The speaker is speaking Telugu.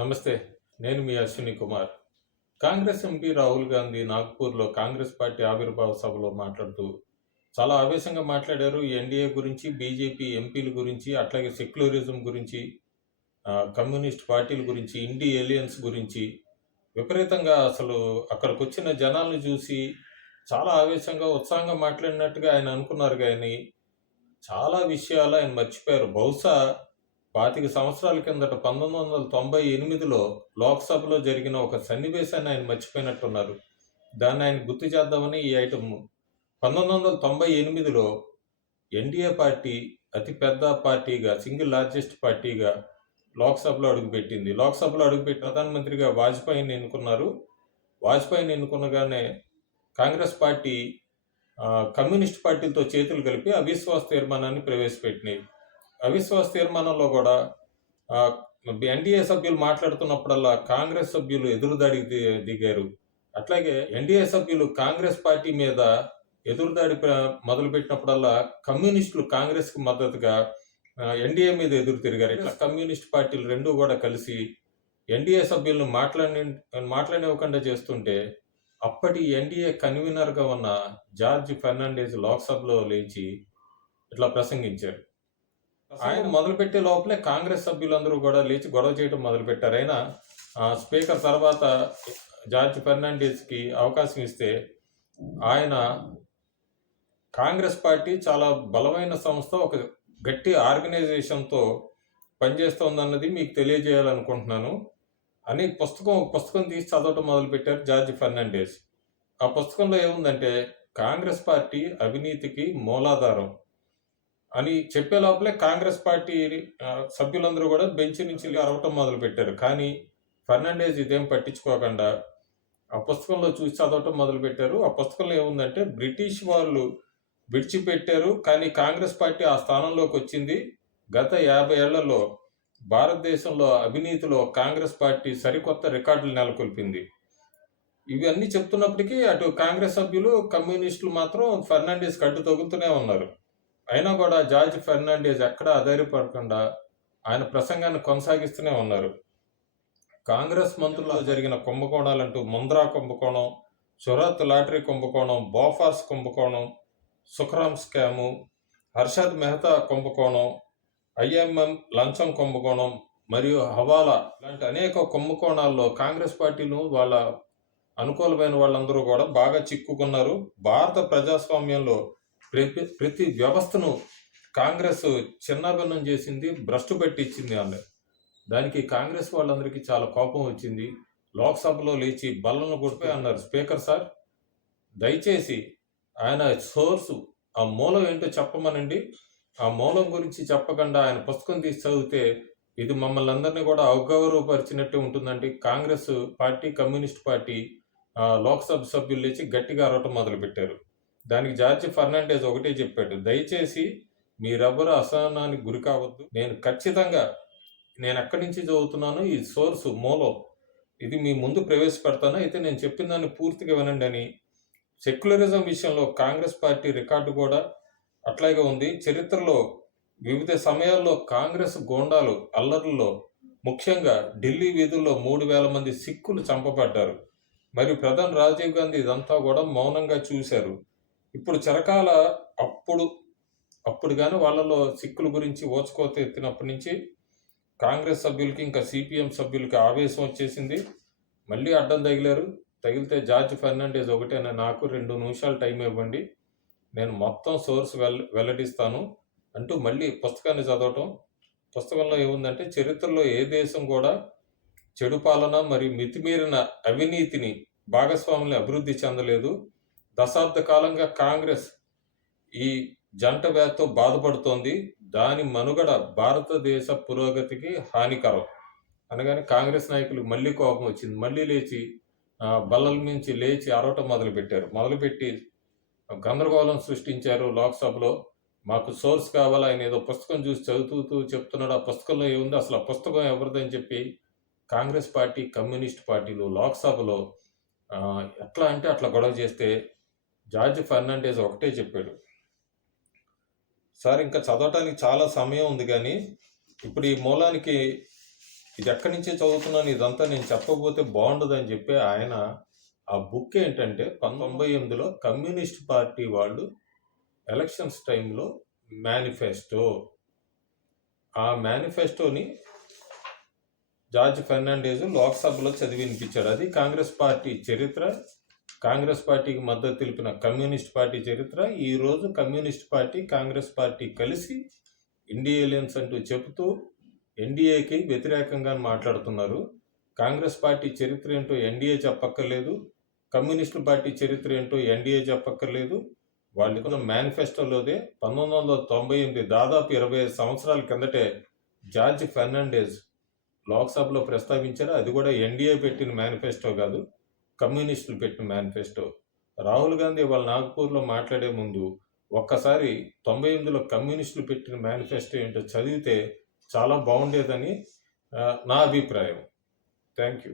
నమస్తే. నేను మీ అశ్విని కుమార్. కాంగ్రెస్ ఎంపీ రాహుల్ గాంధీ నాగ్పూర్‌లో కాంగ్రెస్ పార్టీ ఆవిర్భావ సభలో మాట్లాడుతూ చాలా ఆవేశంగా మాట్లాడారు. ఎన్‌డీఏ గురించి, బీజేపీ ఎంపీల గురించి, అట్లాగే సెక్యులరిజం గురించి, కమ్యూనిస్ట్ పార్టీల గురించి, ఇండీ ఎలియన్స్ గురించి విపరీతంగా అసలు అక్కడికొచ్చిన జనాల్ని చూసి చాలా ఆవేశంగా, ఉత్సాహంగా మాట్లాడినట్టుగా ఆయన అనుకున్నారు గానీ, చాలా విషయాలు ఆయన మర్చిపోయారు. బహుశా 25 సంవత్సరాల కిందట 1998లో లోక్‌సభలో జరిగిన ఒక సన్నివేశాన్ని ఆయన మర్చిపోయినట్టున్నారు. దాన్ని ఆయన గుర్తు చేద్దామని ఈ ఐటెము. 1998లో ఎన్‌డీఏ పార్టీ అతి పెద్ద పార్టీగా, సింగిల్ లార్జెస్ట్ పార్టీగా లోక్‌సభలో అడుగుపెట్టింది. లోక్‌సభలో అడుగుపెట్టి ప్రధానమంత్రిగా వాజ్పేయిని ఎన్నుకున్నారు. వాజ్పేయిని ఎన్నుకునగానే కాంగ్రెస్ పార్టీ కమ్యూనిస్ట్ పార్టీలతో చేతులు కలిపి అవిశ్వాస తీర్మానాన్ని ప్రవేశపెట్టినాయి. అవిశ్వాస తీర్మానంలో కూడా ఆహ్, ఎన్‌డీఏ సభ్యులు మాట్లాడుతున్నప్పుడల్లా కాంగ్రెస్ సభ్యులు ఎదురుదాడికి దిగారు. అట్లాగే ఎన్‌డీఏ సభ్యులు కాంగ్రెస్ పార్టీ మీద ఎదురుదాడి మొదలుపెట్టినప్పుడల్లా కమ్యూనిస్టులు కాంగ్రెస్‌కి మద్దతుగా ఎన్‌డీఏ మీద ఎదురు తిరిగారు. ఇట్లా కమ్యూనిస్ట్ పార్టీలు 2 కూడా కలిసి ఎన్‌డీఏ సభ్యులను మాట్లాడనివ్వకుండా చేస్తుంటే, అప్పటి ఎన్‌డీఏ కన్వీనర్‌గా ఉన్న జార్జ్ ఫెర్నాండెజ్ లోక్‌సభలో లేచి ఇట్లా ప్రసంగించారు. ఆయన మొదలుపెట్టే లోపలే కాంగ్రెస్ సభ్యులందరూ కూడా లేచి గొడవ చేయడం మొదలుపెట్టారు. అయినా స్పీకర్ తర్వాత జార్జ్ ఫెర్నాండెజ్‌కి అవకాశం ఇస్తే, ఆయన కాంగ్రెస్ పార్టీ చాలా బలమైన సంస్థ, ఒక గట్టి ఆర్గనైజేషన్‌తో పనిచేస్తోందన్నది మీకు తెలియజేయాలనుకుంటున్నాను అని పుస్తకం తీసి చదవటం మొదలుపెట్టారు జార్జ్ ఫెర్నాండెజ్. ఆ పుస్తకంలో ఏముందంటే, కాంగ్రెస్ పార్టీ అవినీతికి మూలాధారం అని చెప్పే లోపలే కాంగ్రెస్ పార్టీ సభ్యులందరూ కూడా బెంచ్ నుంచి అరవటం మొదలుపెట్టారు. కానీ ఫెర్నాండెజ్ ఇదేం పట్టించుకోకుండా ఆ పుస్తకంలో చూసి చదవటం మొదలుపెట్టారు. ఆ పుస్తకంలో ఏముందంటే, బ్రిటిష్ వాళ్ళు విడిచిపెట్టారు, కానీ కాంగ్రెస్ పార్టీ ఆ స్థానంలోకి వచ్చింది. గత 50 ఏళ్లలో భారతదేశంలో అవినీతిలో కాంగ్రెస్ పార్టీ సరికొత్త రికార్డులు నెలకొల్పింది. ఇవన్నీ చెప్తున్నప్పటికీ అటు కాంగ్రెస్ సభ్యులు, కమ్యూనిస్టులు మాత్రం ఫెర్నాండెజ్‌కి అడ్డు తగులుతూనే ఉన్నారు. అయినా కూడా జార్జ్ ఫెర్నాండెజ్ ఎక్కడా అధైర్యపడకుండా ఆయన ప్రసంగాన్ని కొనసాగిస్తూనే ఉన్నారు. కాంగ్రెస్ మంత్రుల్లో జరిగిన కుంభకోణాలంటూ ముంద్రా కుంభకోణం, సూరత్ లాటరీ కుంభకోణం, బోఫార్స్ కుంభకోణం, సుఖరాం స్కాము, హర్షద్ మెహతా కుంభకోణం, ఐఎంఎం లంచం కుంభకోణం మరియు హవాలా లాంటి అనేక కుంభకోణాల్లో కాంగ్రెస్ పార్టీలు వాళ్ళ అనుకూలమైన వాళ్ళందరూ కూడా బాగా చిక్కుకున్నారు. భారత ప్రజాస్వామ్యంలో ప్రతి వ్యవస్థను కాంగ్రెస్ చిన్నాభిన్నం చేసింది, భ్రష్టు పట్టించింది అన్నారు. దానికి కాంగ్రెస్ వాళ్ళందరికీ చాలా కోపం వచ్చింది. లోక్సభలో లేచి బల్లను కొడిపోయి అన్నారు, స్పీకర్ సార్, దయచేసి ఆయన సోర్సు, ఆ మూలం ఏంటో చెప్పమనండి. ఆ మూలం గురించి చెప్పకుండా ఆయన పుస్తకం తీసి చదివితే ఇది మమ్మల్ని అందరినీ కూడా అగౌరవపరిచినట్టే ఉంటుందండి. Congress party, communist party Lok Sabha సభ్యులు లేచి గట్టిగా అరవటం మొదలుపెట్టారు. దానికి జార్జ్ ఫెర్నాండెజ్ ఒకటే చెప్పాడు, దయచేసి మీరెవ్వరూ అసహనానికి గురి కావద్దు. నేను ఎక్కడి నుంచి చదువుతున్నానో ఈ సోర్సు, మూలం ఇది మీ ముందు ప్రవేశపెడతాను. అయితే నేను చెప్పిన దాన్ని పూర్తిగా వినండి అని. సెక్యులరిజం విషయంలో కాంగ్రెస్ పార్టీ రికార్డు కూడా అట్లాగే ఉంది. చరిత్రలో వివిధ సమయాల్లో కాంగ్రెస్ గూండాలు అల్లర్లలో, ముఖ్యంగా ఢిల్లీ వీధుల్లో 3000 మంది సిక్కులు చంపబడ్డారు. మరియు ప్రధాని రాజీవ్ గాంధీ ఇదంతా కూడా మౌనంగా చూశారు. ఇప్పుడు చిరకాల అప్పుడు గాని వాళ్ళలో సిక్కుల గురించి ఊచకోత ఎత్తినప్పటి నుంచి కాంగ్రెస్ సభ్యులకి, ఇంకా సిపిఎం సభ్యులకి ఆవేశం వచ్చేసింది. మళ్ళీ అడ్డం తగిలారు. తగిలితే జార్జ్ ఫెర్నాండెజ్ ఒకటేనా, నాకు 2 నిమిషాలు టైం ఇవ్వండి, నేను మొత్తం సోర్స్ వెల్లడిస్తాను అంటూ మళ్ళీ పుస్తకాన్ని చదవటం. పుస్తకంలో ఏముందంటే, చరిత్రలో ఏ దేశం కూడా చెడు పాలన మరియు మితిమీరిన అవినీతిని భాగస్వాముల్ని అభివృద్ధి చెందలేదు. దశాబ్ద కాలంగా కాంగ్రెస్ ఈ జంట వ్యాధితో బాధపడుతోంది. దాని మనుగడ భారతదేశ పురోగతికి హానికరం అనగానే కాంగ్రెస్ నాయకులకు మళ్ళీ కోపం వచ్చింది. మళ్ళీ లేచి బల్లల నుంచి లేచి అరవటం మొదలుపెట్టి గందరగోళం సృష్టించారు లోక్సభలో. మాకు సోర్స్ కావాలా, ఆయన ఏదో పుస్తకం చూసి చదువుతూ చెప్తున్నాడు, ఆ పుస్తకంలో ఏముంది, అసలు ఆ పుస్తకం ఎవరిదని చెప్పి కాంగ్రెస్ పార్టీ, కమ్యూనిస్ట్ పార్టీలు లోక్సభలో ఎట్లా అంటే అట్లా గొడవ చేస్తే జార్జ్ ఫెర్నాండెజ్ ఒకటే చెప్పాడు, సార్ ఇంకా చదవటానికి చాలా సమయం ఉంది, కానీ ఇప్పుడు ఈ మూలానికి ఇది ఎక్కడి నుంచే చదువుతున్నాను, ఇదంతా నేను చెప్పకపోతే బాగుండదని చెప్పి ఆయన ఆ బుక్ ఏంటంటే 1998లో కమ్యూనిస్ట్ పార్టీ వాళ్ళు ఎలక్షన్స్ టైంలో మేనిఫెస్టో, ఆ మేనిఫెస్టోని జార్జ్ ఫెర్నాండెజ్ లోక్సభలో చదివి వినిపించాడు. అది కాంగ్రెస్ పార్టీ చరిత్ర, కాంగ్రెస్ పార్టీకి మద్దతు తెలిపిన కమ్యూనిస్ట్ పార్టీ చరిత్ర. ఈరోజు కమ్యూనిస్ట్ పార్టీ కాంగ్రెస్ పార్టీ కలిసి ఇండియా ఎలియన్స్ అంటూ చెబుతూ ఎన్డీఏకి వ్యతిరేకంగా మాట్లాడుతున్నారు. కాంగ్రెస్ పార్టీ చరిత్ర ఏంటో ఎన్డీఏ చెప్పక్కర్లేదు, కమ్యూనిస్టు పార్టీ చరిత్ర ఏంటో ఎన్డీఏ చెప్పక్కర్లేదు. వాళ్ళ మేనిఫెస్టోలోదే 1998, దాదాపు 25 సంవత్సరాల కిందటే జార్జ్ ఫెర్నాండెజ్ లోక్సభలో ప్రస్తావించారు. అది కూడా ఎన్డీఏ పెట్టిన మేనిఫెస్టో కాదు, కమ్యూనిస్టులు పెట్టిన మేనిఫెస్టో. రాహుల్ గాంధీ వాళ్ళ నాగ్పూర్లో మాట్లాడే ముందు ఒక్కసారి 98లో కమ్యూనిస్టులు పెట్టిన మేనిఫెస్టో ఏంటో చదివితే చాలా బాగుండేదని నా అభిప్రాయం. Thank you.